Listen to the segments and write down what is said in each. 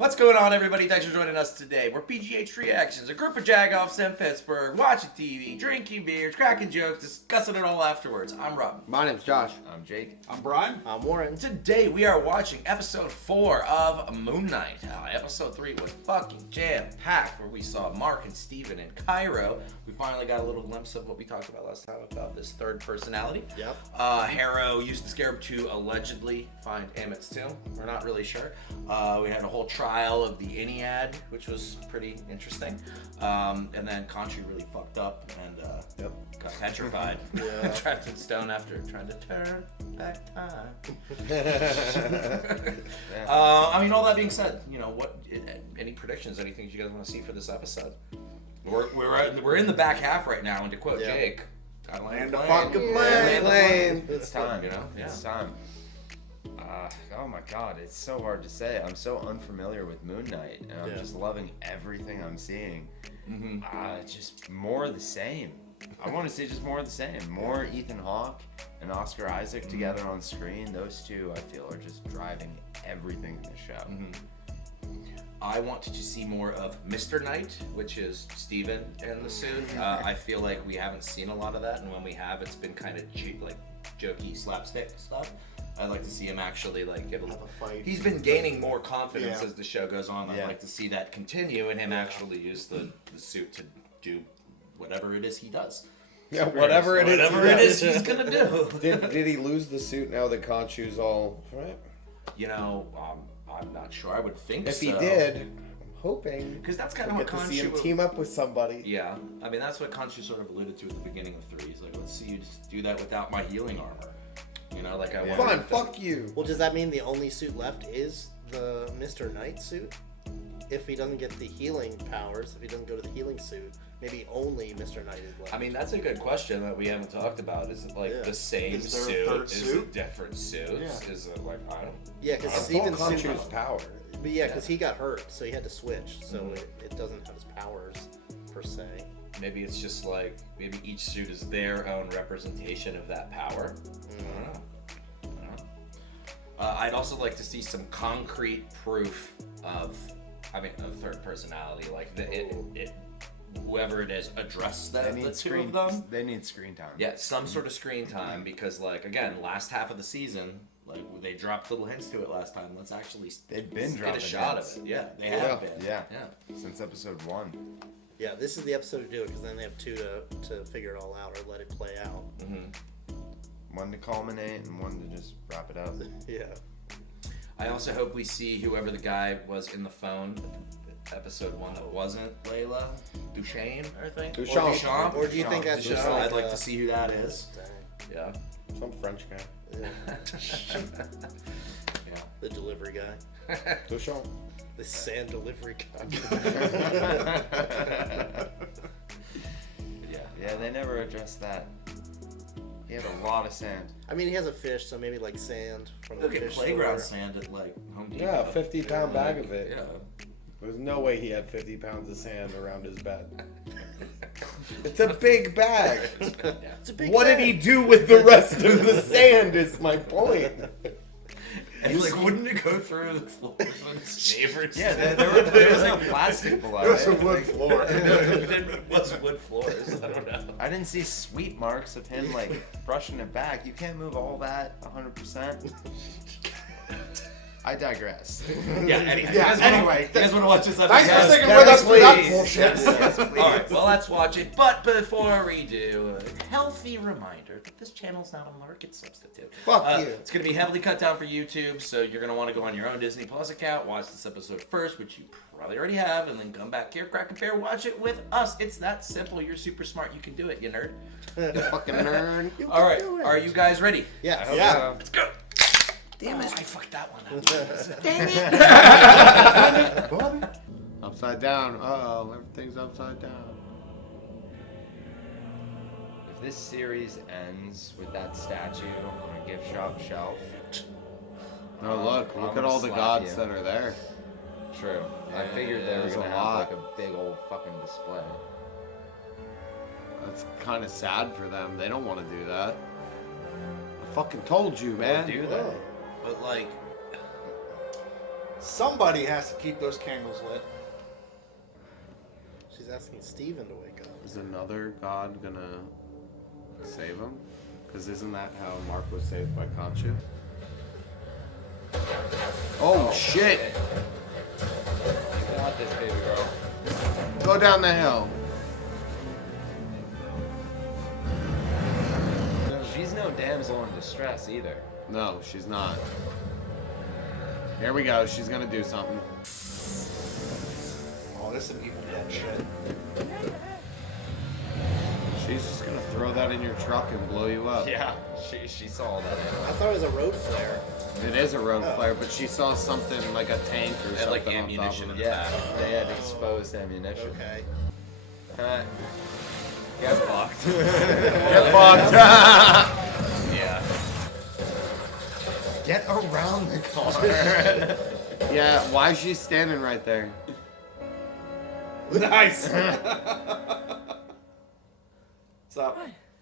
What's going on, everybody? Thanks for joining us today. We're PGH Reactions, a group of jagoffs in Pittsburgh, watching TV, drinking beers, cracking jokes, discussing it all afterwards. I'm Rob. My name's Josh. I'm Jake. I'm Brian. I'm Warren. Today we are watching episode 4 of Moon Knight. Episode 3 was fucking jam-packed, where we saw Marc and Steven in Cairo. We finally got a little glimpse of what we talked about last time about this third personality. Yep. Harrow used the scarab to allegedly find Emmett's tomb. We're not really sure. We had a whole trial of the Ennead, which was pretty interesting. And then Khonshu really fucked up and got petrified. Trapped in stone after trying to turn back time. I mean, all that being said, you know, any predictions, any things you guys want to see for this episode? We're in the back half right now, and to quote Jake, land the fucking plane. It's time, you know? Yeah. It's time. Oh my god, it's so hard to say. I'm so unfamiliar with Moon Knight, and I'm just loving everything I'm seeing. Just more of the same. I want to see just more of the same. More Ethan Hawke and Oscar Isaac together on screen. Those two, I feel, are just driving everything in the show. I want to see more of Mr. Knight, which is Steven in the suit. I feel like we haven't seen a lot of that, and when we have, it's been kind of jokey slapstick stuff. I'd like to see him actually get a fight. He's been gaining more confidence as the show goes on. I'd like to see that continue and him actually use the suit to do whatever it is he does. Yeah, whatever it is he's gonna do. Did he lose the suit now that Khonshu's all right? You know, I'm not sure. I would think If so. he did, I'm hoping. Because that's kind of what get to Khonshu see him team up with somebody. Yeah, I mean that's what Khonshu sort of alluded to at the beginning of 3. He's like, let's see you just do that without my healing armor. You know, like I want. Fine, fuck you. Well, does that mean the only suit left is the Mr. Knight suit? If he doesn't get the healing powers, if he doesn't go to the healing suit, maybe only Mr. Knight is left. I mean, that's a good question that we haven't talked about. Is it the same Is there a suit? third Is suit? it different suits? Yeah. Is it like, I don't. Yeah, because I Steven's thought suit. Khonshu's power. But yeah, because he got hurt, so he had to switch. So it doesn't have his powers per se. Maybe it's just like maybe each suit is their own representation of that power. I don't know. I'd also like to see some concrete proof of third personality, like whoever it is address the two of them. They need screen time. Yeah, some sort of screen time because, like, again, last half of the season, like they dropped little hints to it last time. Let's actually They've been get dropping a shot hints. of it. Yeah, they have been. Yeah. Since episode 1. Yeah, this is the episode to do it because then they have 2 to figure it all out or let it play out. One to culminate and one to just wrap it up. Yeah. I also hope we see whoever the guy was in the phone, episode 1 that wasn't Layla Duchesne, I think. Duchamp. Or do you think that's just I'd like to see who that is. Dang. Yeah. Some French guy. Yeah. The delivery guy. Duchamp. The sand delivery guy. Yeah, they never addressed that. He had a lot of sand. I mean, he has a fish, so maybe like sand from the Look at fish playground store. sand at like Home Depot. Yeah, 50-pound bag of it. Yeah. There's no way he had 50 pounds of sand around his bed. It's a big bag. It's a big What bag. did he do with the rest of the sand is my point. And like, wouldn't it go through the floors and neighbors? Yeah, there was no plastic below It was a it. wood floor. It was wood floors. I don't know. I didn't see sweep marks of him brushing it back. You can't move all that 100%. I digress. Yeah, anyway. Anyway, You guys want to watch this episode? Thanks for sticking yes, with us for that please. bullshit. Yes, Alright, well, let's watch it. But before we do, a healthy reminder that this channel's not a market substitute. Fuck you. It's going to be heavily cut down for YouTube, so you're going to want to go on your own Disney Plus account, watch this episode first, which you probably already have, and then come back here, crack a bear, watch it with us. It's that simple. You're super smart. You can do it, you nerd. Fucking nerd. Alright, are you guys ready? Yeah. Yeah. Let's go. Damn it. I fucked that one up. Upside down. Uh-oh, everything's upside down. If this series ends with that statue on a gift shop shelf, No, look I'm at gonna all the slap gods you. that are there. True. I figured they were there's gonna a have lot. like a big old fucking display. That's kind of sad for them. They don't want to do that. I fucking told you, man. Do that. But, like, Somebody has to keep those candles lit. She's asking Steven to wake up. Is another god gonna save him? Because isn't that how Mark was saved by Khonshu? Oh shit! You got this, baby girl. Go down the hill. She's no damsel in distress either. No, she's not. Here we go. She's gonna do something. Oh, this is an evil dead shit. She's just gonna throw that in your truck and blow you up. Yeah, she saw that. I thought it was a road flare. It is a road flare, but she saw something like a tank or And something like on top ammunition. of it. Yeah, they had exposed ammunition. Okay. Get fucked. Get fucked. Yeah. Get around the car. Yeah, why is she standing right there? Nice. What's up?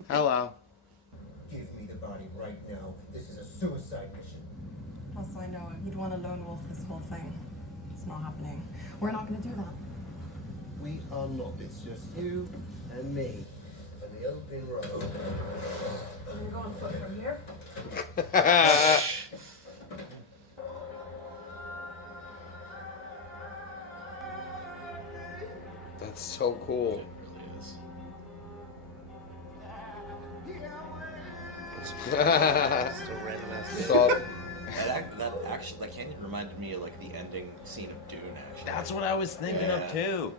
Hello. Give me the body right now. This is a suicide mission. Plus, I know you'd want to lone wolf this whole thing. It's not happening. We're not going to do that. We are not. It's just you and me. And the open road. I'm going to go on foot from here. That's so cool. Just a random ass So, That canyon reminded me of like the ending scene of Dune. Actually, That's what I was thinking of Yeah. too.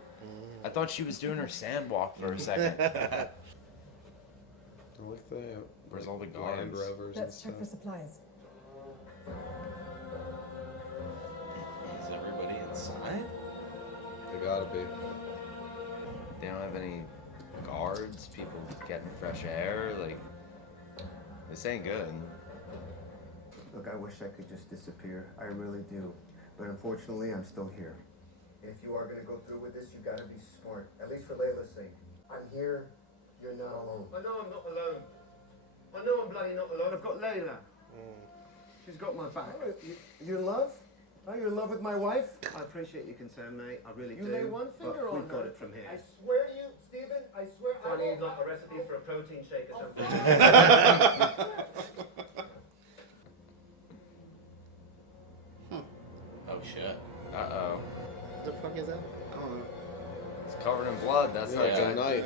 I thought she was doing her sandwalk for a second. look at that. Where's all the Land guards? Rovers and Let's stuff. check for supplies. Is everybody inside? They gotta be. They don't have any guards, people getting fresh air, like this ain't good. Look, I wish I could just disappear. I really do. But unfortunately, I'm still here. If you are going to go through with this, you got to be smart. At least for Layla's sake. I'm here. You're not alone. I know I'm not alone. I know I'm bloody not alone. I've got Layla. She's got my back. You in love? Are you in love with my wife? I appreciate your concern, mate. I really You do. lay one but finger on we've got her. it from here. I swear to you, Stephen, I swear I I need will. like a recipe for a protein shake or something. Oh shit. Uh-oh. What the fuck is that? It's covered in blood, that's Yeah, not it's a good. knife.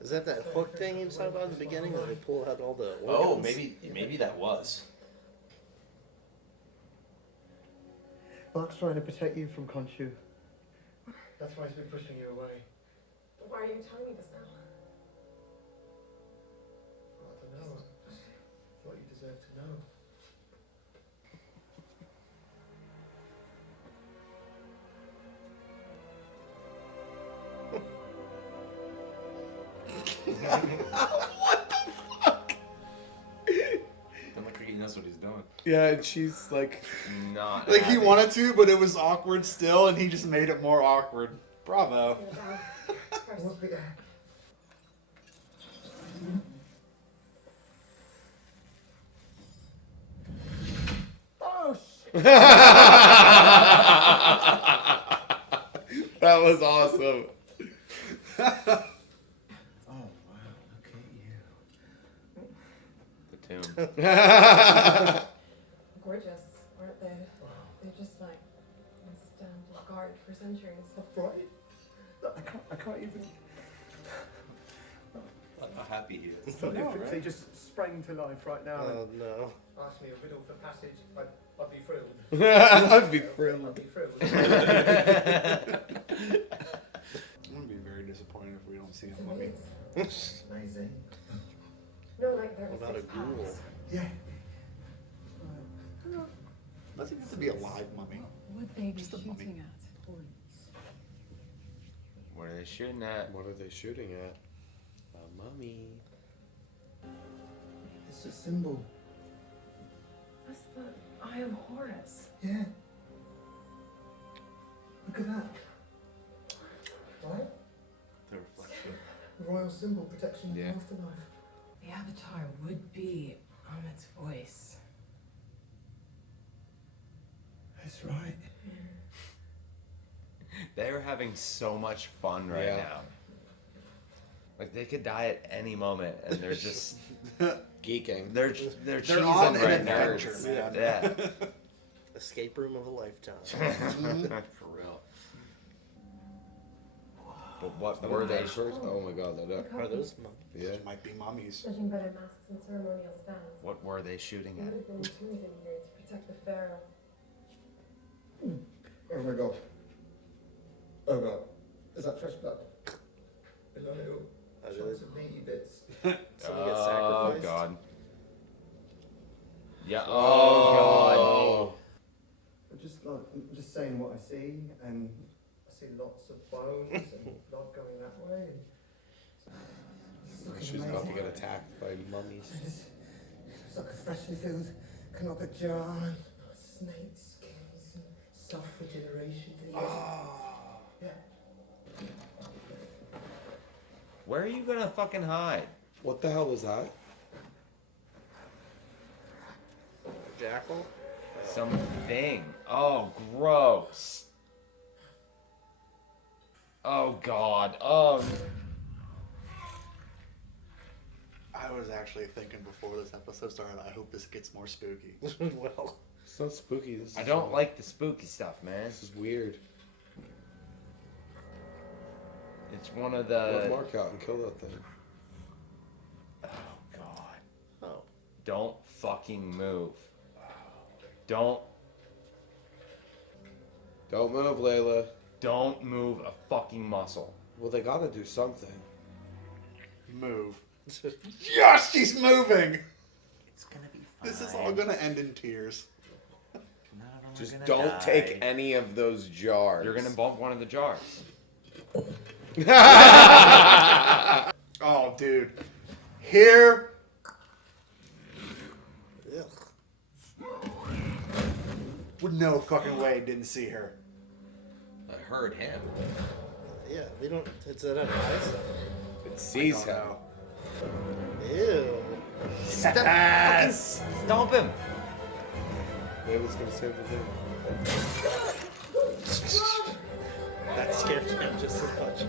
Is that hook thing he was talking about at the beginning where they pull out all the Oh, organs? maybe that was. Mark's trying to protect you from Khonshu. That's why he's been pushing you away. Why are you telling me this now? I don't know. Just thought you deserved to know. Don't look like he knows what he's doing. Yeah, and she's like, Not Like he happy. wanted to, but it was awkward still, and he just made it more awkward. Bravo. Look at that. Oh, shit. that was awesome. Oh, wow. Look at you. The tomb. Gorgeous, aren't they? They just like stand guard for centuries. Right? Look, I can't even. Look how happy he is. If they just sprang to life right now Oh no. and asked me a riddle for passage, I'd be thrilled. I'd be I'd thrilled. be thrilled. I'm gonna be very disappointed if we don't see him. Let me. Amazing. No, like there What was about a six ghoul? paths. Yeah. Doesn't have to be a live mummy. What they be Just a mummy. shooting at? What are they shooting at? What are they shooting at? A mummy. It's a symbol. That's the Eye of Horus. Yeah. Look at that. Right? The reflection. The royal symbol protection in the Yeah. afterlife. The Avatar would be Ahmed's voice. That's right. They are having so much fun right Yeah. now. Like they could die at any moment, and they're just Geeking. they're They're cheesing on an right now. adventure, man. Yeah. Escape room of a lifetime. For real. But what were they? Oh my god, that Are those yeah. Might be mummies. Judging by their masks and ceremonial stance, What were they shooting they would at? have been entombed in here to protect the pharaoh. Oh my god. Oh god. Is that fresh blood? No. Oh, really? Shots of meaty bits. Someone get Oh sacrificed? god. Yeah. Oh I'm just saying what I see, and I see lots of bones and blood going that way. She's about to get attacked by mummies. It's like a freshly filled canopic jar. Snake skins and stuff for generations. Yeah. Where are you gonna fucking hide? What the hell was that? Jackal? Something. Oh, gross. Oh god. Oh. I was actually thinking before this episode started, I hope this gets more spooky. Well, It's not spooky. This I is don't like the spooky stuff, man. This is weird. It's one of Let the. Mark out and kill that thing. Oh god. oh. Don't fucking move. Don't Move, Layla. don't move a fucking muscle. Well, they gotta do something. Move. Yes, she's moving! It's gonna be fine. This is all gonna end in tears. None of them are Just gonna don't die. take any of those jars. You're gonna bump one of the jars. Oh, dude. Here. Ugh. With no fucking way didn't see her. I heard him. Yeah, we don't. It's that eyes. It sees I him. don't know. Ew. Yes! Stomp him! Layla's gonna save the day. That scared him just as much.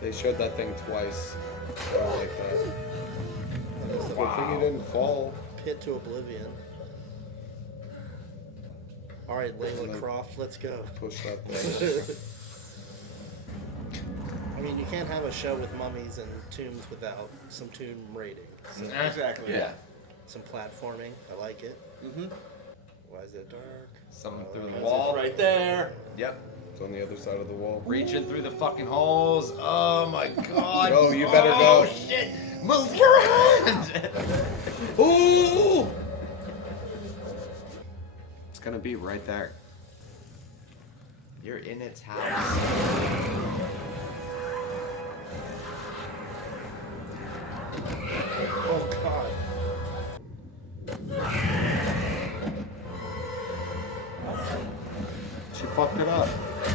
They showed that thing twice. I don't like that. Good thing he didn't fall. Pit to oblivion. Alright, Layla Like- Croft, let's go. Push that thing. I mean, you can't have a show with mummies and tombs without some tomb raiding. So, Exactly. Yeah. some platforming. I like it. Mm-hmm. Why is it dark? Something through the It's wall. right there. Yep. It's on the other side of the wall. Reaching through the fucking holes. Oh my god. Oh, you better Oh, go. shit. Move your hand. Ooh! It's gonna be right there. You're in its house. Oh god. She fucked it up.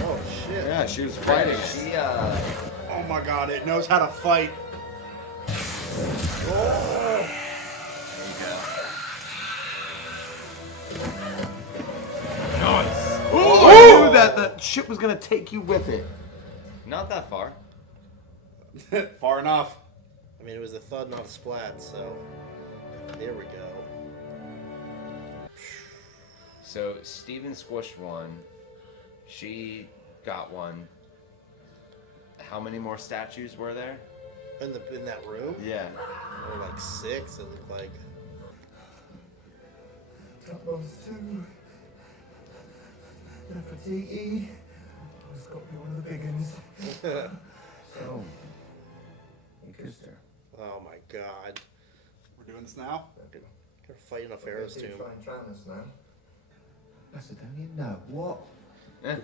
Oh shit. Yeah, she was fighting it. She, Oh my god, it knows how to fight. Nice. Ooh, I knew that shit was gonna take you with it. Not that far. Far enough. I mean, it was a thud, not a splat, so. There we go. So Steven squished one. She got one. How many more statues were there? In that room? Yeah. There were like 6, it looked like. Top bones too. Nefertiti. It's got to be one of the big ones. So, he kissed her. Oh my god. We're doing this now? You're fighting a pharaoh's tomb. Try and drown us now. Macedonian? No. What? Eh.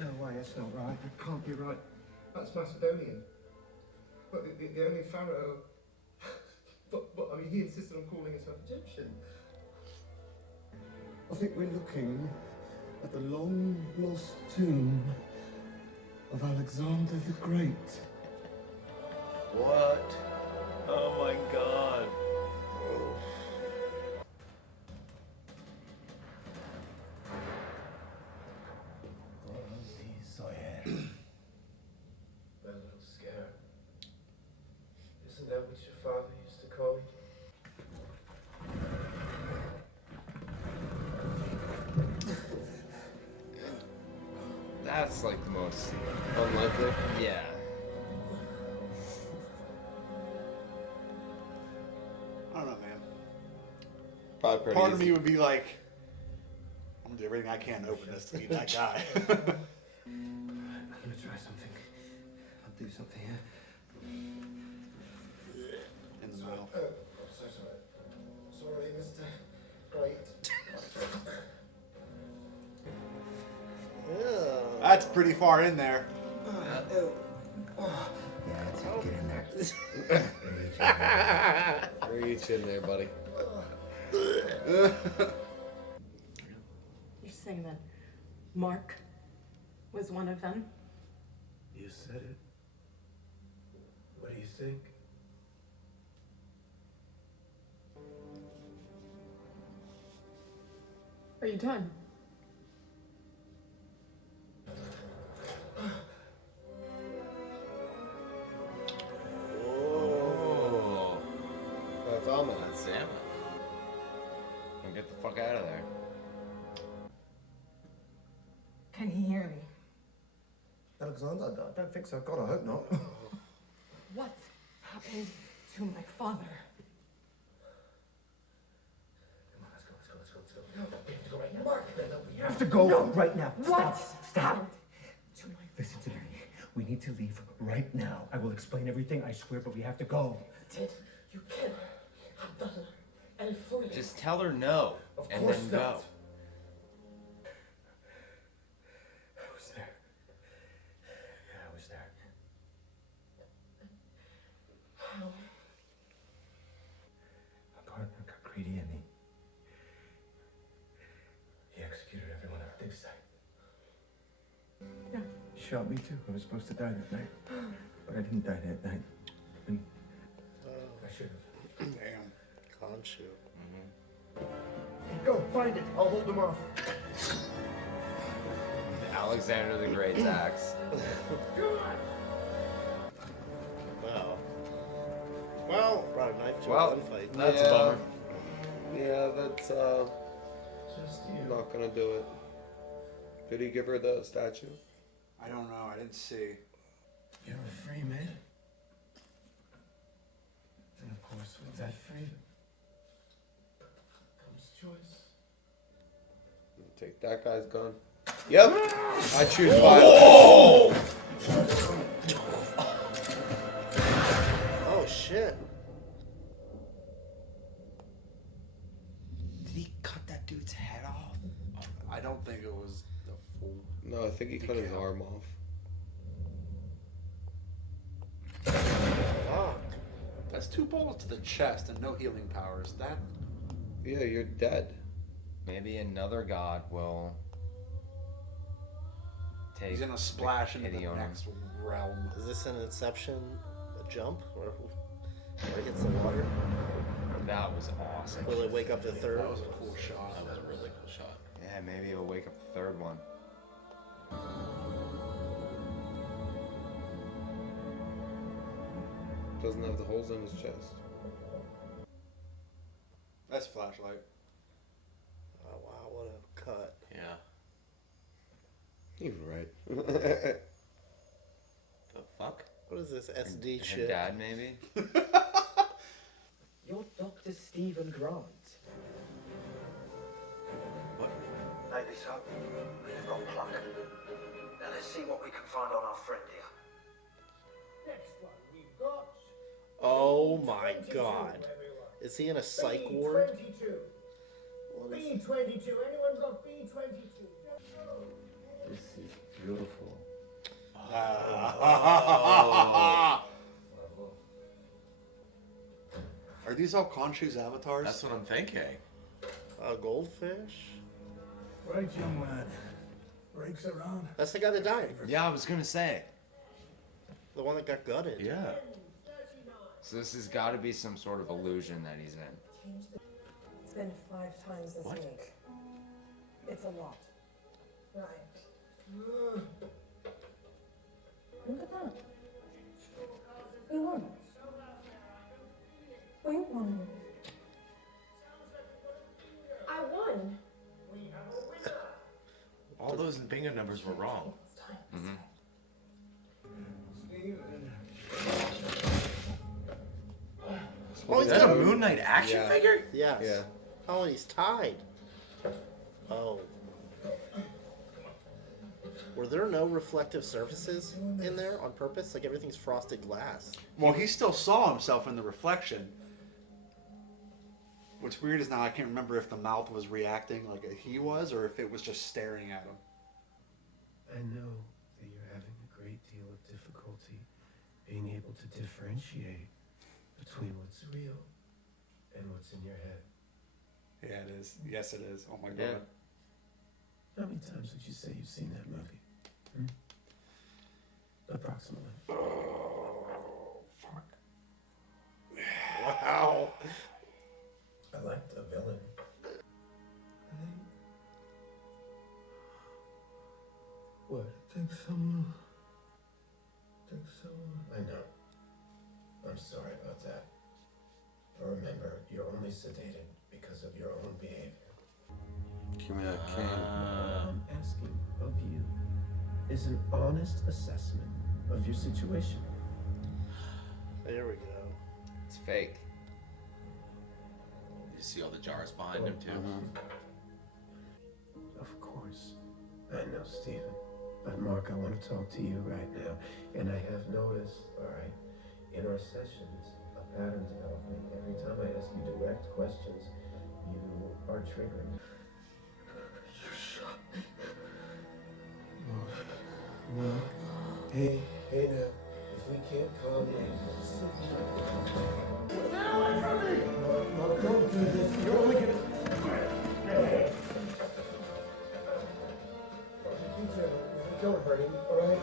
No way, that's not right. It can't be right. That's Macedonian. But the only pharaoh. but I mean, he insisted on calling himself Egyptian. I think we're looking at the long lost tomb of Alexander the Great. What? Oh my god. That's like the most. Unlikely. Yeah. I don't know, man. Probably pretty Part of easy. me would be like, I'm gonna do everything I can to open this to be that guy. I'm gonna try something. I'll do something here. In the middle. I'm so sorry. Sorry, Mr. Great. Yeah. That's pretty far in there. Yeah, that's it. Get in there. Reach in there, buddy. You're saying that Mark was one of them? You said it. What do you think? Are you done? Oh. That's ominous. That's salmon. And get the fuck out of there. Can he hear me? Alexander, I don't think so. God, I hope not. What happened to my father? Come on, let's go. We have to go right now. Mark, we have to go right now. What? Stop. happened to my Listen to me. We need to leave right now. I will explain everything, I swear, but we have to go. Did you kill Abdullah and Fulia? Just tell her no, Of and course then not. go. I was there. Yeah, I was there. How? My partner got greedy and he executed everyone at our dig site. Yeah. He shot me too. I was supposed to die that night. But I didn't die that night. And I should have. Damn. Con shoot. Go, find it. I'll hold them off. Alexander the Great's axe. Wow. Well, brought a knife to Well, a gunfight. That's a bummer. Yeah, that's Just you. not gonna do it. Did he give her the statue? I don't know. I didn't see. You're a free man. And of course, with that freedom comes choice. Take that guy's gun. Yep. I choose violence. Oh shit. Did he cut that dude's head off? I don't think it was the full. No, I think he cut his arm off. Fuck. That's 2 bullets to the chest and no healing powers. That. Yeah, you're dead. Maybe another god will take. He's gonna splash into the pity on him. next realm. Is this an Inception jump? Or it hits the water? That was awesome. Will it wake up the third? That was a cool shot. That was a really cool shot. Yeah, maybe he'll wake up the third one. Doesn't have the holes in his chest. That's flashlight. Oh wow, what a cut. Yeah. You're right. The fuck? What is this SD Her shit? dad, maybe? You're Dr. Stephen Grant. What? Maybe so. They've got pluck. Now let's see what we can find on our friend here. Next one we've got. Oh my god. Is he in a psych ward? B22. What is B22. Anyone got B22? This is beautiful. Are these all Khonshu's avatars? That's what I'm thinking. a goldfish? Right, young lad. Breaks around. That's the guy that died. Yeah, I was gonna say. The one that got gutted. Yeah. So this has got to be some sort of illusion that he's in. It's been 5 times this What? week. It's a lot. Right. Look at that. You won. We won. I won. All those bingo numbers were wrong. Oh, Is he's that got a Moon Knight action Yeah. figure? Yes. Yeah. Oh, and he's tied. Oh. Were there no reflective surfaces in there on purpose? Like everything's frosted glass. Well, he still saw himself in the reflection. What's weird is now I can't remember if the mouth was reacting like he was or if it was just staring at him. I know that you're having a great deal of difficulty being able to differentiate between what's real and what's in your head. Yeah, it is. Yes, it is. Oh my Yeah. god. How many times would you say you've seen that movie? Approximately. Wow. I like the villain. What? Take someone. I know. I'm sorry about that. But remember, you're only sedated because of your own behavior. Give me that cane. All I'm asking of you is an honest assessment of your situation. There we go. It's fake. You see all the jars behind him too. Of course. I know, Steven. But Mark, I want to talk to you right now. And I have noticed, alright, in our sessions, a pattern developing. Every time I ask you direct questions, you are triggered. You shot me. Mark. Hey now. If we can't calm you. Get away from me! Mark, don't do this. You're only gonna... Don't hurt him, alright?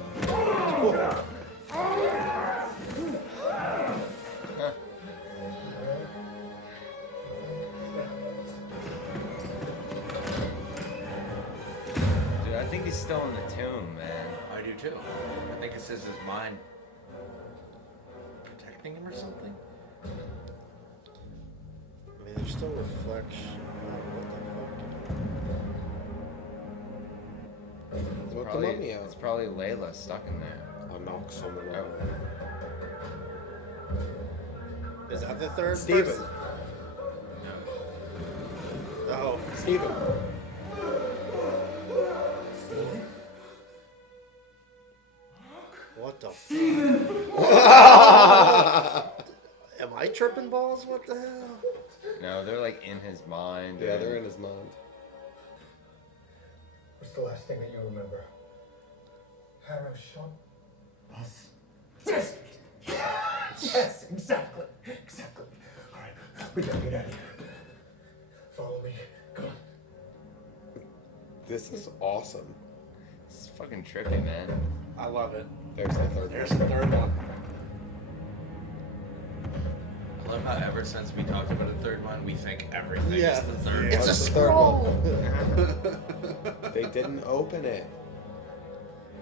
Dude, I think he's still in the tomb, man. I do too. I think it's just his mind protecting him or something. I mean, there's still reflection. Look the Probably, mummy out. it's probably Layla stuck in there. I'll knock someone Oh. out. Is that the third Steven. person? Oh, Steven. what the f- Am I tripping balls? What the hell? No, they're like in his mind. Yeah, and- they're in his mind. What's the last thing that you remember? Harrow shot us. Yes! Yes, exactly. Exactly. Alright, we gotta get out of here. Follow me. Come on. This is awesome. It's fucking trippy, man. I love it. There's the third There's one. the third one. I love how ever since we talked about the third one, we think everything Yeah. is the third It's one. a What's the third scroll. one? They didn't open it.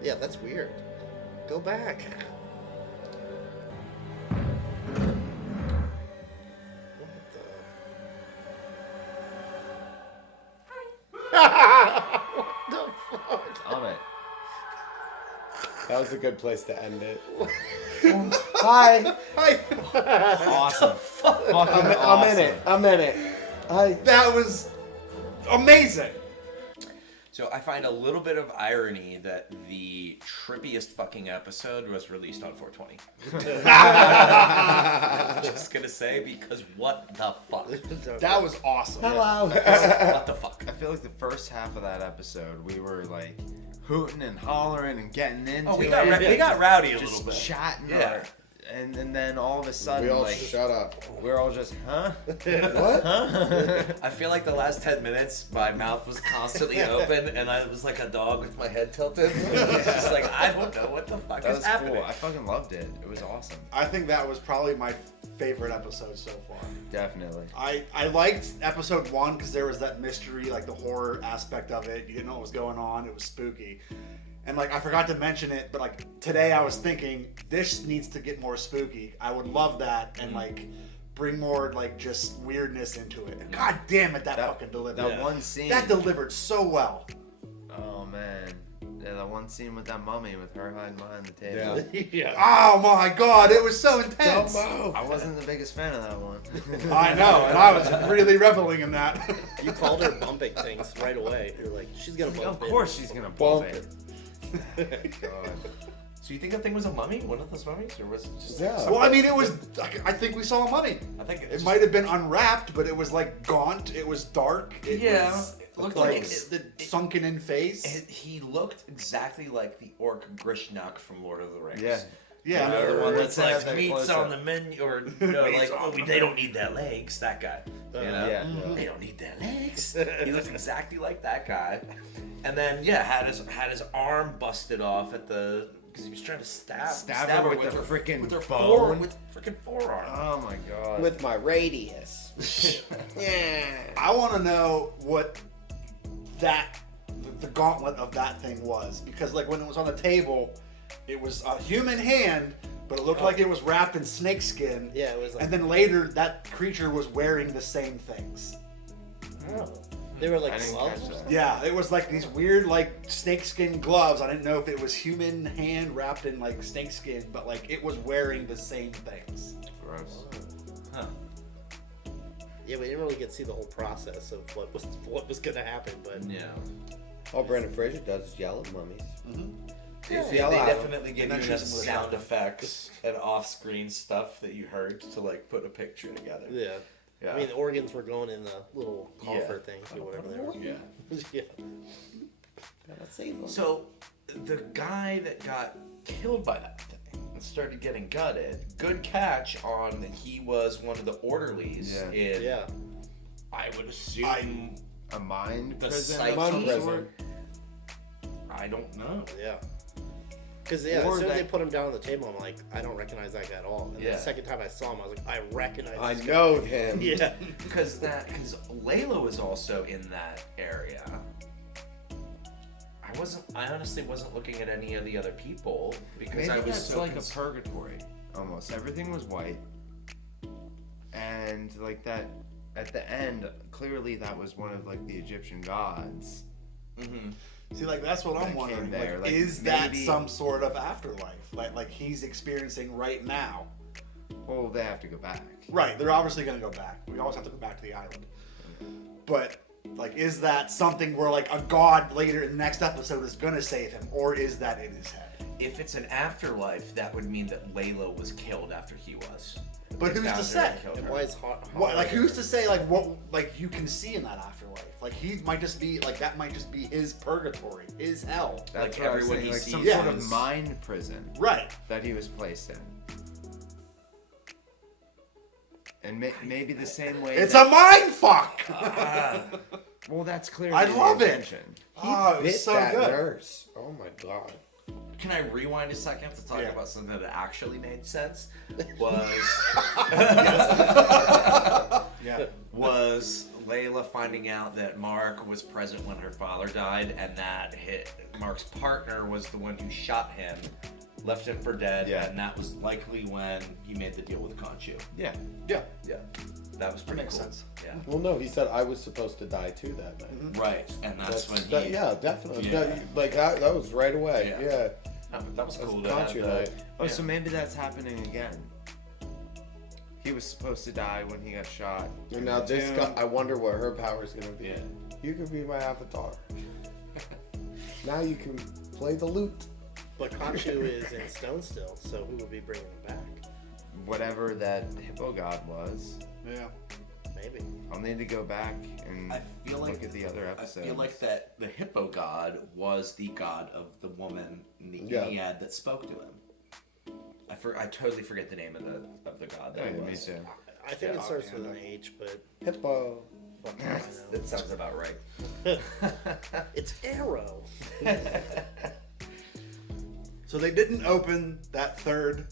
Yeah, that's weird. Go back. Amit. That was a good place to end it. Hi. Awesome. Fucking I'm awesome. in it. I'm in it. That was amazing. So I find a little bit of irony that the trippiest fucking episode was released on 420. I'm just gonna say, because what the fuck? That was awesome. Hello. What the fuck? I feel like the first half of that episode, we were like hooting and hollering and getting into Oh, we it. got rowdy a just little bit. chatting. Yeah. And then all of a sudden, We all like, shut up. we're all just, huh? What? I feel like the last 10 minutes, my mouth was constantly open, and I was like a dog with my head tilted. It's just like, I don't know what the fuck That is was happening. cool. I fucking loved it. It was awesome. I think that was probably my favorite episode so far. Definitely. I liked episode 1 because there was that mystery, like the horror aspect of it. You didn't know what was going on. It was spooky. And like I forgot to mention it, but like today I was thinking this needs to get more spooky. I would love that and like bring more like just weirdness into it. And god damn it, that fucking delivered. That one scene. That delivered so well. Oh man, yeah, That one scene with that mummy with her hiding behind the table. Yeah. Oh my god, it was so intense. I wasn't the biggest fan of that one. I know, and I was really reveling in that. You called her bumping things right away. You're like, she's gonna bump Of it. course she's gonna bump it. God. So you think that thing was a mummy? One of those mummies? Or was it just Well, I mean, it was. I think we saw a mummy. I think It might have been unwrapped, but it was like gaunt. It was dark. It was, it looked like like the sunken in face. he looked exactly like the orc Grishnak from Lord of the Rings. Yeah. Yeah. You know, the one that's Let's have like that meats close-up. on the menu, or you know, like they don't need their legs. That guy. You know? Yeah. They don't need their legs. He looked exactly like that guy. And then had his arm busted off at the because he was trying to stab her with her freaking forearm. bone. With freaking forearm. Oh my god. With my radius. Yeah. I want to know what the gauntlet of that thing was, because like when it was on the table, it was a human hand, but it looked like it was wrapped in snakeskin. Yeah, it was like. And then later, that creature was wearing the same things. They were like I didn't gloves. catch that. Yeah, it was like these weird like snakeskin gloves. I didn't know if it was human hand wrapped in like snakeskin, but like it was wearing the same things. Gross. Huh. Yeah, we didn't really get to see the whole process of what was gonna happen, but Yeah. All Brendan Fraser does is yell at mummies. They yell at 'em. definitely give And you then enough shoot 'em with a sound shotgun. effects and off-screen stuff that you heard to like put a picture together. yeah. Yeah. I mean, the organs were going in the little coffer things or whatever they were. Yeah. Yeah. Gotta save them. So the guy that got killed by that thing and started getting gutted. Good catch on that he was one of the orderlies Yeah. in. Yeah. I would assume A mind the prison? psyche. Mind prison. I don't know. Yeah. Because Or as soon as that- they put him down on the table, I'm like, I don't recognize that guy at all. And Yeah. the second time I saw him, I was like, I recognize. I this know guy. him. Yeah. Because Layla was also in that area. I honestly wasn't looking at any of the other people because Maybe I was that's so like a purgatory, almost. Everything was white, and like that at the end, clearly that was one of like the Egyptian gods. Mm-hmm. See, like that's what I'm That wondering. came there, Like, like, is that maybe- some sort of afterlife? Like he's experiencing right now? Well, they have to go back. Right, they're obviously gonna go back. We always have to go back to the island. But like, is that something where like a god later in the next episode is gonna save him, or is that in his head? If it's an afterlife, that would mean that Layla was killed after he was. But They who's found to her say? and killed And her. why is hot? What, like who's to say like what like you can see in that afterlife? Like he might just be like that might just be his purgatory, his hell. That's Like what I was everyone thinking, he like some sees sort of is- mind prison Right. that he was placed in. And maybe the same way. It's that, a mind fuck. Well, that's clearly I the love it. intention. Oh, it Bit was so that good. nurse. Oh my god. Can I rewind a second to talk Yeah. about something that actually made sense? Was Yeah. was Layla finding out that Mark was present when her father died, and that Mark's partner was the one who shot him, left him for dead, Yeah. and that was likely when he made the deal with Conchu. Yeah. Yeah. Yeah, that was pretty makes cool. sense. Yeah, Well, no, he said I was supposed to die too that night. right, and that's when he. yeah, definitely. Yeah. That was right away. Yeah. Yeah. That was That's cool. To have Conchu the- night. Oh, Yeah. so maybe that's happening again. He was supposed to die when he got shot. And now this Tomb. guy, I wonder what her power is gonna be. Yeah. You could be my avatar. Now you can play the lute. But Conchu is in stone still, so who would be bringing him back? Whatever that Hippo god was. Yeah. Maybe. I'll need to go back and I feel like look at the other episodes. I feel like that the Hippo god was the god of the woman in the Yeah. Iliad that spoke to him. I totally forget the name of the god that Yeah, it me was. too. I think Yeah. it starts with an H, but Hippo. fuck, I know. That sounds about right. It's Arrow. So they didn't open that third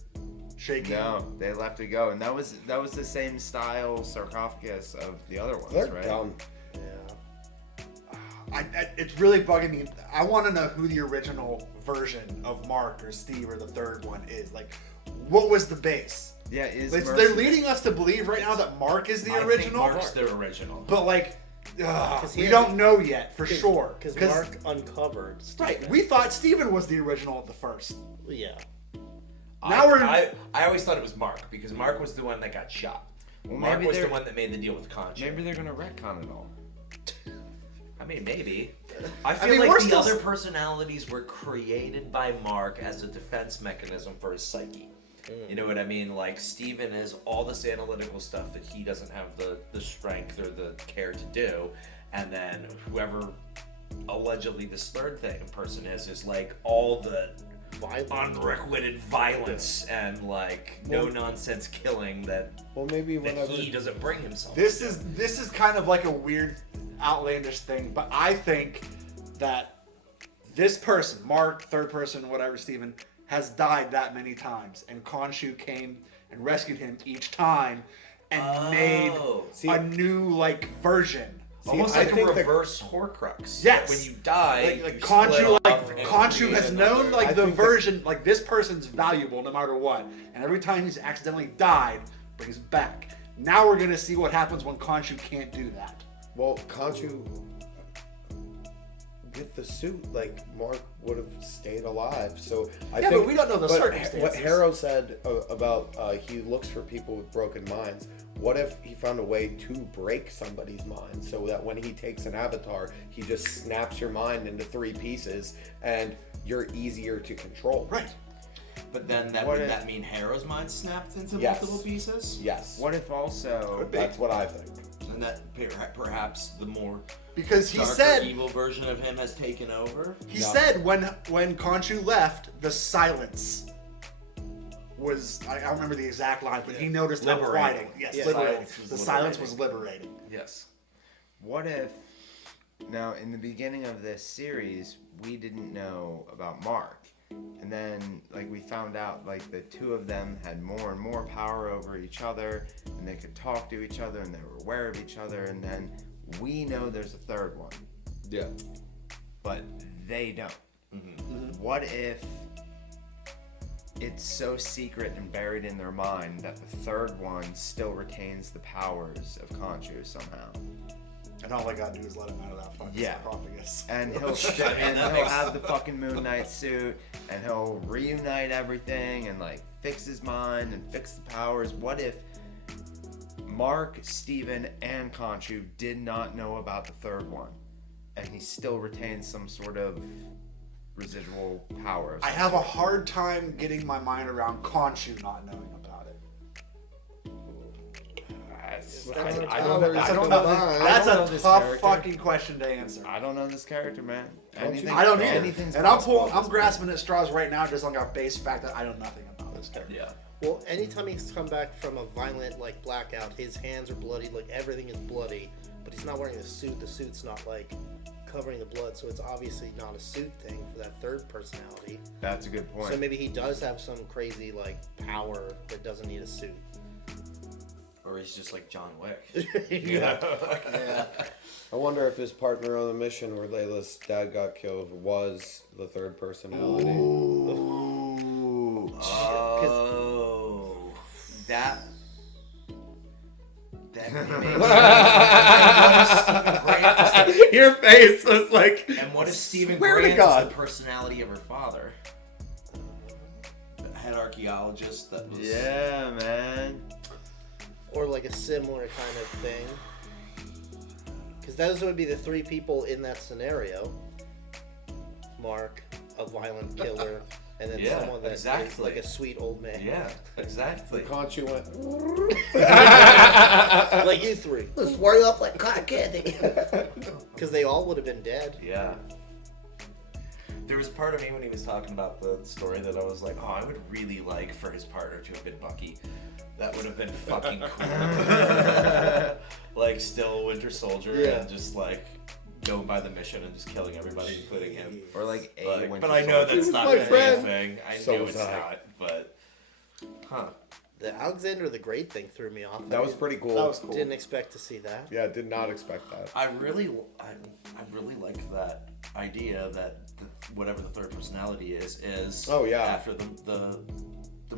shaking. No, they left it go, and that was the same style sarcophagus of the other ones, They're right? dumb. Yeah. It's really bugging me. I want to know who the original version of Mark or Steve or the third one is. Like, what was the base? Yeah, is They're Mercy- leading us to believe right now that Mark is the I think original. Mark's the original. But like, We don't know yet for sure. Because Mark uncovered Steven. Right. We thought Steven was the original at the first. Yeah. I always thought it was Mark because Mark was the one that got shot. Well, Mark maybe was the they're- one that made the deal with Conchu. Maybe they're gonna retcon it all. I mean, maybe. I feel mean, like we're the still other personalities were created by Mark as a defense mechanism for his psyche. You know what I mean? Like, Steven is all this analytical stuff that he doesn't have the strength or the care to do. And then whoever allegedly this third person is like all the unrequited violence and like no-nonsense killing that maybe he doesn't bring himself This to. is kind of like a weird, outlandish thing, but I think that this person, Mark, third person, whatever, Steven, has died that many times, and Khonshu came and rescued him each time and made a new like version. Almost like a reverse Horcrux. Yes. When you die, like you Khonshu, split like off and Khonshu create has another. known like the version, like this person's valuable no matter what, and every time he's accidentally died, brings it back. Now we're gonna see what happens when Khonshu can't do that. Well, Khonshu, with the suit, like Mark would have stayed alive. So I think, but we don't know the but circumstances. What Harrow said about he looks for people with broken minds. What if he found a way to break somebody's mind so that when he takes an avatar, he just snaps your mind into 3 pieces and you're easier to control? Right. But then would that mean Harrow's mind snapped into multiple pieces? Yes. What if also... That's what I think. And that perhaps the more because he darker, said evil version of him has taken over? He said when Khonshu left, the silence was, I don't remember the exact line, but he noticed how quiet it was. Yes, liberating. The silence was liberating. Yes. What if, now in the beginning of this series, we didn't know about Mark. And then, like, we found out, like, the two of them had more and more power over each other, and they could talk to each other, and they were aware of each other, and then we know there's a third one. Yeah. But they don't. What if it's so secret and buried in their mind that the third one still retains the powers of Khonshu somehow? And all I gotta do is let him out of that fucking sarcophagus. And he'll have the fucking Moon Knight suit, and he'll reunite everything, and like fix his mind and fix the powers. What if Mark, Steven, and Khonshu did not know about the third one, and he still retains some sort of residual power? I have a hard time getting my mind around Khonshu not knowing about it. That's a tough fucking question to answer. I don't know this character, man. I don't either. And I'm grasping at straws right now just on a base fact that I know nothing about this character. Yeah. Well, anytime he's come back from a violent like blackout, his hands are bloody, like everything is bloody, but he's not wearing the suit. The suit's not like covering the blood, so it's obviously not a suit thing for that third personality. That's a good point. So maybe he does have some crazy like power that doesn't need a suit. Or he's just like John Wick. Yeah. I wonder if his partner on the mission where Layla's dad got killed was the third personality. Ooh. Oh. That Your face was like. And what if Stephen Swear to Grant God. is the personality of her father? The head archaeologist that was. Yeah, man. Or like a similar kind of thing. Because those would be the 3 people in that scenario. Mark, a violent killer, and then someone that's like a sweet old man. Yeah, exactly. Khonshu went. Like you 3. Let's swirl you up like cotton candy. Because they all would have been dead. Yeah. There was part of me when he was talking about the story that I was like, oh, I would really like for his partner to have been Bucky. That would have been fucking cool. Like, still Winter Soldier and just like going by the mission and just killing everybody, including him. Or like a Winter but I know that's not my gonna be a friend. thing. I So know was it's I. not, but The Alexander the Great thing threw me off. That was pretty cool. That was cool. Didn't expect to see that. Yeah, did not expect that. I really like that idea that whatever the third personality is Oh, yeah. after the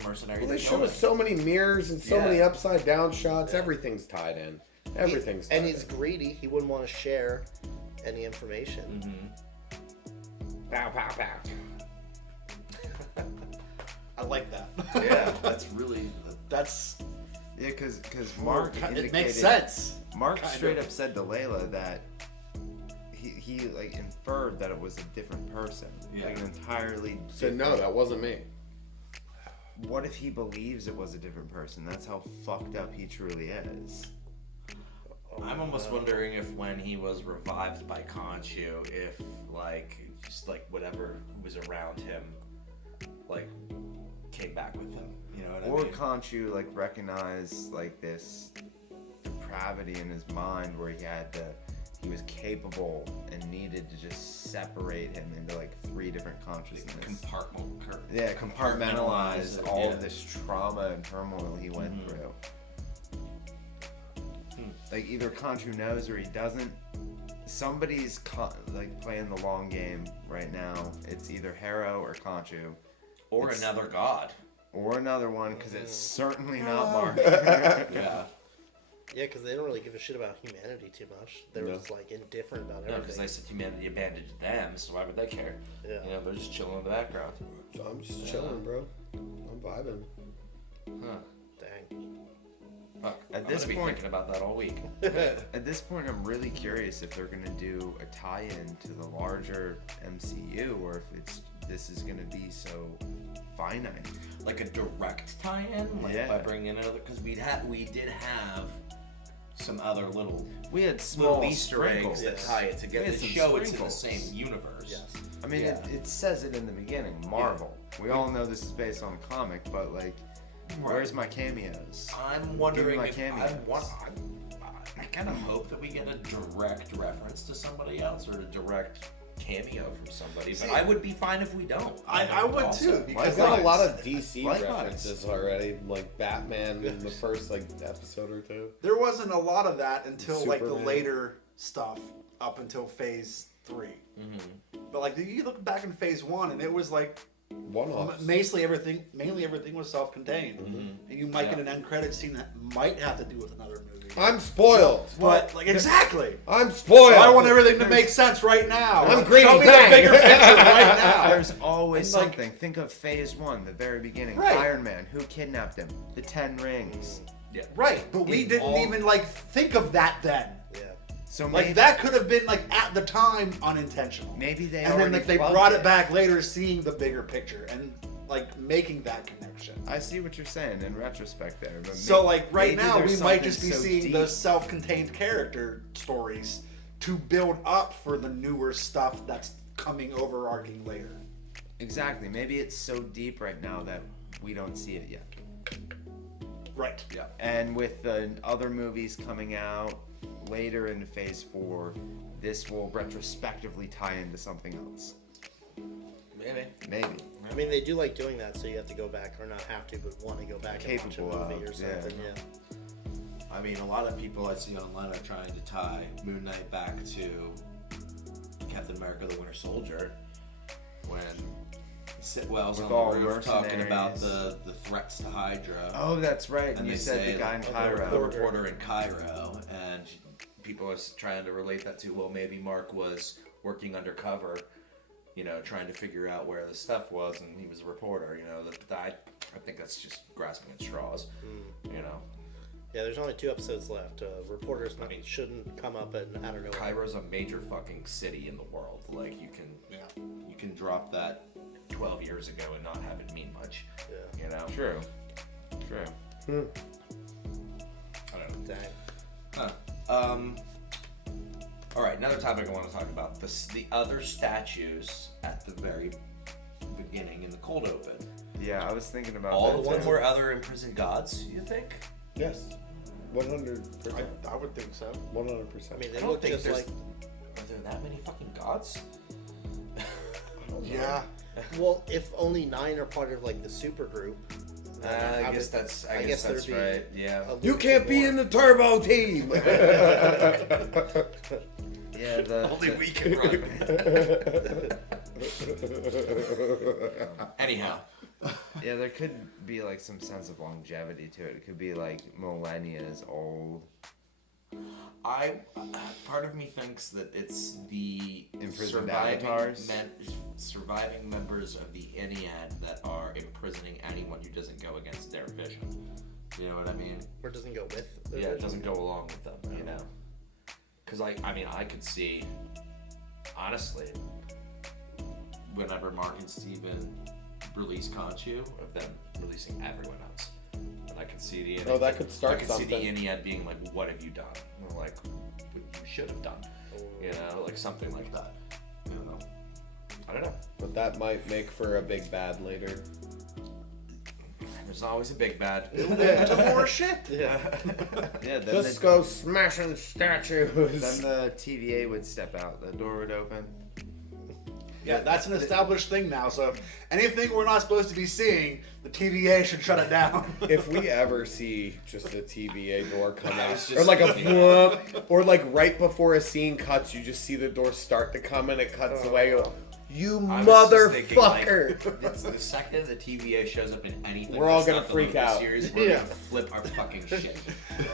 mercenary. Well, they that showed killed us him. so many mirrors and so Yeah. many upside down shots. Everything's tied in. Everything's and he's greedy. He wouldn't want to share any information. Pow, pow, pow. I like that. Yeah, that's really. That's. Yeah, because Mark It makes sense. Mark Kind straight of. up said to Layla that he like inferred that it was a different person. Yeah. Like an entirely Said, no, that wasn't me. What if he believes it was a different person? That's how fucked up he truly is. I'm almost wondering if when he was revived by Khonshu, if like just like whatever was around him, like came back with him. You know what I Or mean? Khonshu like recognize like this depravity in his mind where he was capable and needed to just separate him into like 3 different consciousnesses. Compartmentalize all of this trauma and turmoil he went through. Like either Khonshu knows or he doesn't. Somebody's like playing the long game right now. It's either Harrow or Khonshu. Or another god. Or another one, because it's certainly not Mark. Yeah. Yeah, because they don't really give a shit about humanity too much. They're just like indifferent about No, everything. because they said humanity abandoned them, so why would they care? Yeah. You know, they're just chilling in the background. So I'm just chilling, bro. I'm vibing. Huh. Dang. Fuck. At I'm this gonna be point- thinking about that all week. At this point, I'm really curious if they're gonna do a tie-in to the larger MCU, or if this is gonna be so finite. Like a direct tie-in, like Yeah. by bringing in other, because we did have some other little We had small little Easter eggs sprinkles. that tie it together We had to some show it's in the sprinkles. same universe. Yes. I mean, Yeah. it says it in the beginning, Marvel. We all know this is based on a comic, but like, where's my cameos? I'm wondering my if cameos. I kind of hope that we get a direct reference to somebody else or a direct cameo from somebody, but I would be fine if we don't. I would Also. too, I've because got like, a lot of DC Likewise. references already, like Batman in the first like episode or 2. there wasn't a lot of that until like the Superman. later stuff up until phase 3. But like you look back in phase 1 and it was like One-offs. mainly everything was self-contained, and you might get Yeah. an end credit scene that might have to do with another movie. I'm spoiled. But like exactly, I'm spoiled. I want everything to make sense right now. I'm greedy. Show me the Bang. bigger picture right now. There's always And, like- something. Think of Phase 1, the very beginning. Right. Iron Man, who kidnapped him? The 10 Rings. Yeah. Right, but we It didn't all- even like think of that then. Yeah. So Like maybe, that could have been like at the time unintentional. maybe they And then already like they plugged brought it back later, seeing the bigger picture and like making that connection. I see what you're saying in retrospect there. But So like right maybe now there's we might something just be so seeing deep. the self-contained character stories to build up for the newer stuff that's coming overarching later. Exactly. Maybe it's so deep right now that we don't see it yet. Right. Yeah. And with the other movies coming out later in Phase 4, this will retrospectively tie into something else. Maybe. Maybe. I mean, they do like doing that, so you have to go back, or not have to, but want to go back and watch a Capable movie of, or yeah. something. Yeah. I mean, a lot of people I see online are trying to tie Moon Knight back to Captain America: The Winter Soldier, when Sitwell's With on all the roof talking about mercenaries. the threats to Hydra. Oh, that's right. And You they said say the guy in the Cairo. reporter in Cairo, and people are trying to relate that to, well, maybe Mark was working undercover, you know, trying to figure out where the stuff was, and he was a reporter. You know, I think that's just grasping at straws. You know, Yeah, there's only 2 episodes left. Reporters I mean- shouldn't come up and I don't know. Cairo's a major fucking city in the world. Like you can drop that 12 years ago and not have it mean much. Yeah. You know. True. True. I don't know. Dang. Huh. All right, another topic I want to talk about: the other statues at the very beginning in the cold open. Yeah, I was thinking about All that the ones too. were other imprisoned gods. You think? Yes. 100%. I would think so. 100%. I mean, I they don't look think just there's. like. Are there that many fucking gods? Yeah. Well, if only 9 are part of like the super group. then I guess that's. I guess there'd that's be right. Yeah. a You little can't bit be more. in the turbo team. Yeah, the Only we can run. Anyhow. yeah, there could be like some sense of longevity to it. It could be like millennia's old. Part of me thinks that it's the Imprisoned avatars? surviving members of the Ennead that are imprisoning anyone who doesn't go against their vision. You know what I mean? Or doesn't go with. Yeah, it doesn't go along with them. You know, because I could see, honestly, whenever Marc and Steven release Conchu, of them releasing everyone else. And I could see the Ennead. Oh, that could start I could something. see the Ennead being like, "What have you done?" Or like, "What you should have done." You know, like something like that. I don't know. But that might make for a big bad later. There's always a big bad. More shit. Yeah. Yeah, then Just go smashing statues. Then the TVA would step out. The door would open. Yeah, that's an established thing now. So if anything we're not supposed to be seeing, the TVA should shut it down. If we ever see just a TVA door come I out, was or just like a thinking whoop, or like right before a scene cuts, you just see the door start to come and it cuts away. You're like, you I was just thinking, motherfucker! It's the second the TVA shows up in anything, We're all that's gonna not the freak Marvel out. Series, we're gonna flip our fucking shit.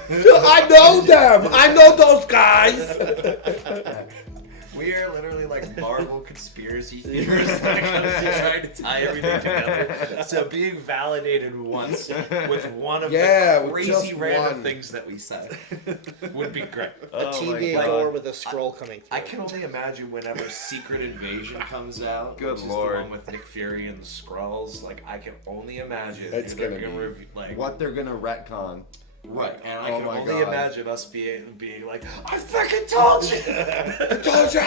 I know them! I know those guys! We are literally like Marvel conspiracy theorists when it comes to trying to tie everything together. So being validated once with one of the with crazy just random one. things that we said would be great. A TVA God. door with a scroll coming through. I can only imagine whenever Secret Invasion comes out, Good which Lord. is the one with Nick Fury and the Skrulls. Like, I can only imagine It's they're gonna be- like What they're gonna retcon. right, and I Oh can my only God. imagine us being like, I fucking told you. I told you!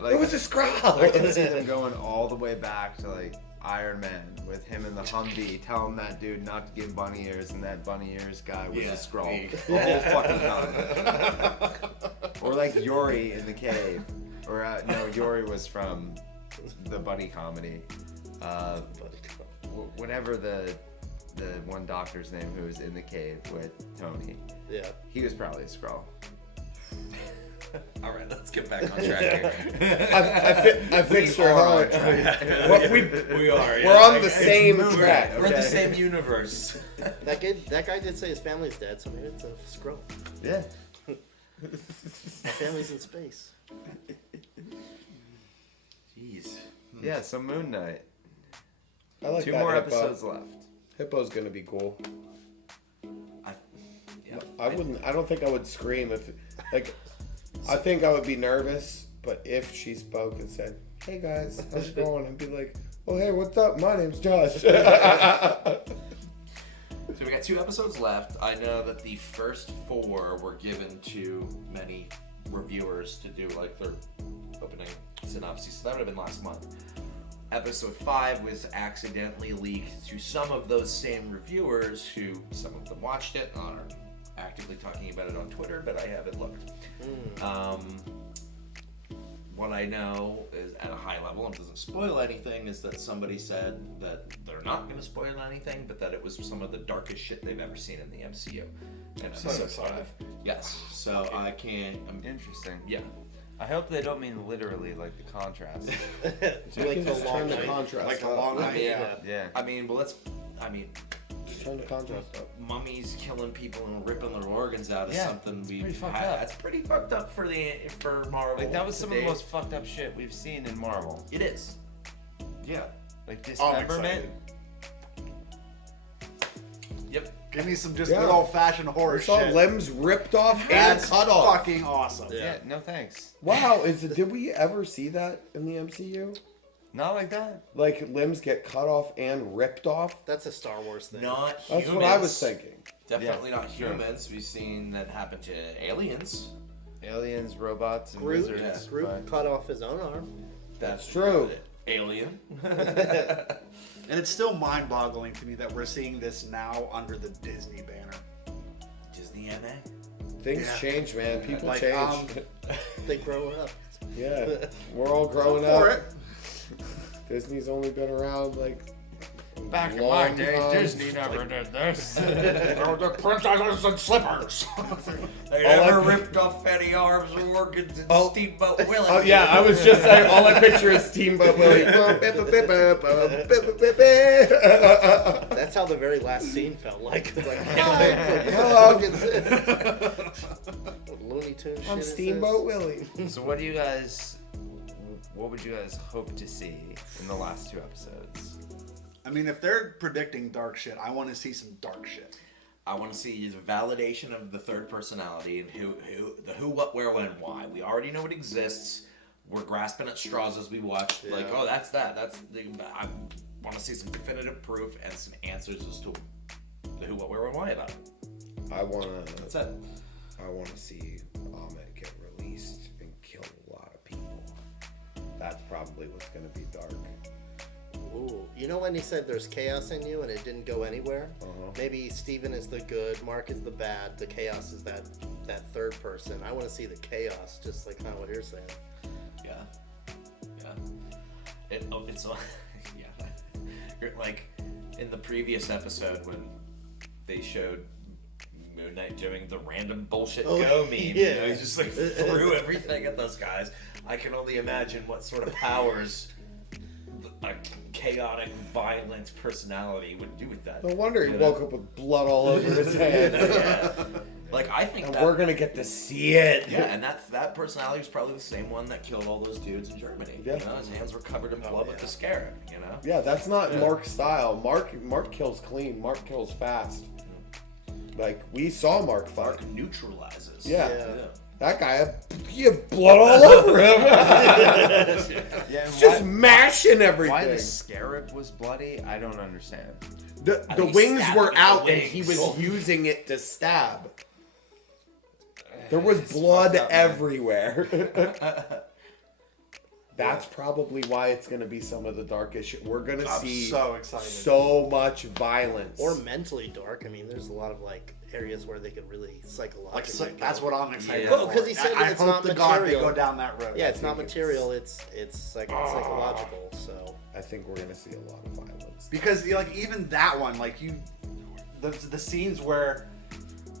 Like, It was a I scroll! can see them going all the way back to like Iron Man with him in the Humvee telling that dude not to give bunny ears, and that bunny ears guy was Yeah, a scroll me. the whole fucking time. Or like Yori in the cave, or no, Yori was from the buddy comedy. Whatever the one doctor's name who was in the cave with Tony, Yeah. he was probably a scroll. All right, let's get back on track here. I fixed her heart. We are. We're on the same moving. track. We're in the okay? same universe. That guy did say his family's dead, so maybe it's a scroll. Yeah. My family's in space. Jeez. Yeah, so Moon Knight. I like 2 that more Hippo. episodes left. Hippo's gonna be cool. Yeah. I don't think I would scream if, like, I think I would be nervous, but if she spoke and said, "Hey guys, how's it going?" I'd be like, "Oh hey, what's up? My name's Josh." So we got 2 episodes left. I know that the first 4 were given to many reviewers to do like their opening synopsis. So that would have been last month. Episode 5 was accidentally leaked to some of those same reviewers who, some of them watched it and are actively talking about it on Twitter, but I haven't looked. What I know is, at a high level, and doesn't spoil anything, is that somebody said that they're not going to spoil anything, but that it was some of the darkest shit they've ever seen in the MCU. In episode 5. Yes. So I can't. Interesting. Yeah. I hope they don't mean literally like the contrast. Like the long the night. contrast Like a up. long night. Yeah. Yeah. I mean, well, Just turn the contrast up. mummies killing people and ripping their organs out is Yeah, something we've pretty fucked had. up. That's pretty fucked up for Marvel. Like that was some of the today. most fucked up shit we've seen in Marvel. It is. Yeah. Like I'm dismemberment. excited. Yep. Give me some just Yeah. good old fashioned horror We saw shit. limbs ripped off and That's cut off. fucking awesome. Yeah. No thanks. Wow, did we ever see that in the MCU? Not like that. Like limbs get cut off and ripped off? That's a Star Wars thing. Not That's humans. what I was thinking. Definitely Yeah, not sure. humans. We've seen that happen to aliens. Aliens, robots, and Groot, wizards. Groot but- cut off his own arm. That's true. Alien. And it's still mind boggling to me that we're seeing this now under the Disney banner. Disney NA. Things Yeah. change, man. People Like, change. They grow up. Yeah, we're all growing For up. it. Disney's only been around like Back in my long day, time. Disney never did this. The princesses and slippers. They All never I- ripped off any arms or organs in Oh. Steamboat Willie. Oh yeah, I was just saying. All I picture is Steamboat Willie. That's how the very last scene felt like. It's like, Hello. what the fuck is this? What Looney Tunes shit I'm is Steamboat Willie. So what would you guys hope to see in the last 2 episodes? I mean, if they're predicting dark shit, I want to see some dark shit. I want to see the validation of the third personality and who, what, where, when, why. We already know it exists. We're grasping at straws as we watch. Yeah. Like, oh, that's that. I want to see some definitive proof and some answers as to the who, what, where, when, why about it. That's it. I want to see Ahmed get released and kill a lot of people. That's probably what's going to be dark. Ooh, you know when he said there's chaos in you and it didn't go anywhere? Maybe Steven is the good, Mark is the bad, the chaos is that third person. I want to see the chaos, just like kind of what you're saying. Yeah. It's yeah. Like in the previous episode when they showed Moon Knight doing the random bullshit go meme. Yeah. You know, he just like threw everything at those guys. I can only imagine what sort of powers a chaotic, violent personality would do with that. No wonder he woke up with blood all over his head. Yeah. Like, I think and that... we're going to get to see it. Yeah, and that personality was probably the same one that killed all those dudes in Germany. Yeah. You know, his hands were covered in blood with the scarab, you know? Yeah, that's not Mark's style. Mark kills clean. Mark kills fast. Like, we saw Mark fight. Mark neutralizes. Yeah. That guy, he had blood all over him. It's just mashing everything. Why the scarab was bloody, I don't understand. The wings were out and he was using it to stab. There was blood everywhere. That's probably why it's going to be some of the darkest shit. We're going to see so excited. So much violence. Or mentally dark. I mean, there's a lot of like areas where they could really psychologically. That's what I'm excited for. for. Because he said I it's hope not to material. God they go down that road. Yeah, it's not material. It's psychological. So I think we're going to see a lot of violence. Because like even that one, like the scenes where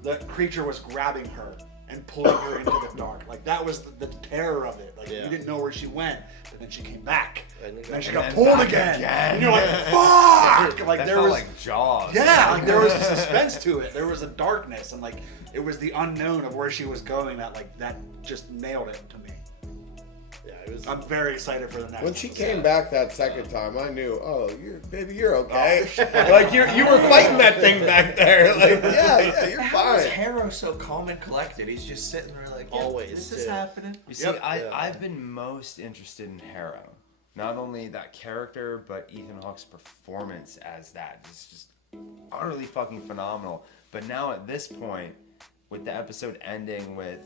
the creature was grabbing her and pulling her into the dark, like that was the terror of it. Like you didn't know where she went, but then she came back, and then she got pulled again. And you're like, fuck! Like that there felt was like Jaws. Yeah, like there was a suspense to it. There was a darkness, and like it was the unknown of where she was going that just nailed it to me. Yeah, it was. I'm very excited for the next. When she came back that second time, I knew, you're okay. Like you were fighting that thing back there. Like, yeah, you're How is fine. Harrow so calm and collected? He's just sitting there like, always. this is happening. You see, I've been most interested in Harrow. Not only that character, but Ethan Hawke's performance as that. It's just utterly fucking phenomenal. But now at this point, with the episode ending with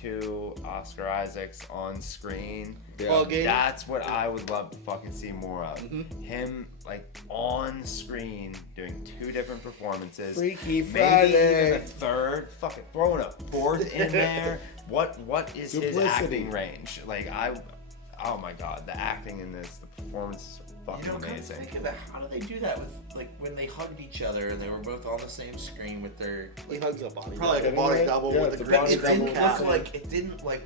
2 Oscar Isaacs on screen, that's what I would love to fucking see more of. Him like on screen doing 2 different performances. Freaky Maybe Friday. even a third, fucking throwing a 4th in there. What is his Duplicity. acting range? Like oh my god, the acting in this, the performances are fucking amazing. Think of it. How do they do that with like when they hugged each other and they were both on the same screen with their? He hugs a body. Probably like a body double with the green It didn't cap. look like it didn't like.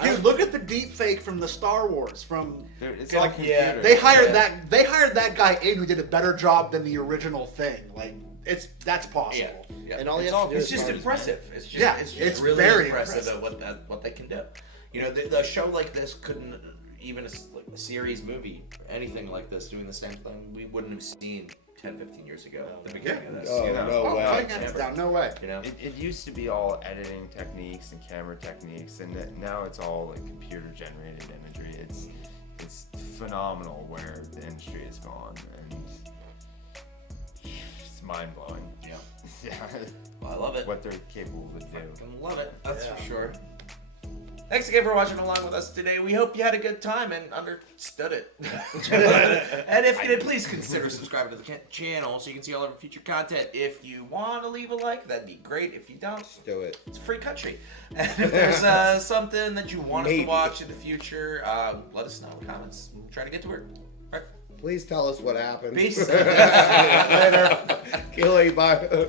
Dude, look at the deep fake from the Star Wars. Dude, it's like, all computer. They hired that guy in who did a better job than the original thing. Like that's possible. Yeah. And all you It's have all- to do It's is just find- impressive. It's just Yeah, it's really very impressive impressive. at what they can do. You know, the show like this couldn't even a series movie, anything like this, doing the same thing, we wouldn't have seen 10, 15 years ago at the beginning of this. Oh, you know? no way. Hands down, no way. You know? It used to be all editing techniques and camera techniques, and now it's all like computer generated imagery. It's phenomenal where the industry has gone, and it's mind blowing. Yeah. Yeah. Well, I love it. What they're capable to do. I love it. That's for sure. Thanks again for watching along with us today. We hope you had a good time and understood it. And if you did, please consider subscribing to the channel so you can see all of our future content. If you want to leave a like, that'd be great. If you don't, Do it. it's a free country. And if there's something that you want us to watch in the future, let us know in the comments. We'll try to get to it. All right. Please tell us what happened. Peace. Later. Keely, bye.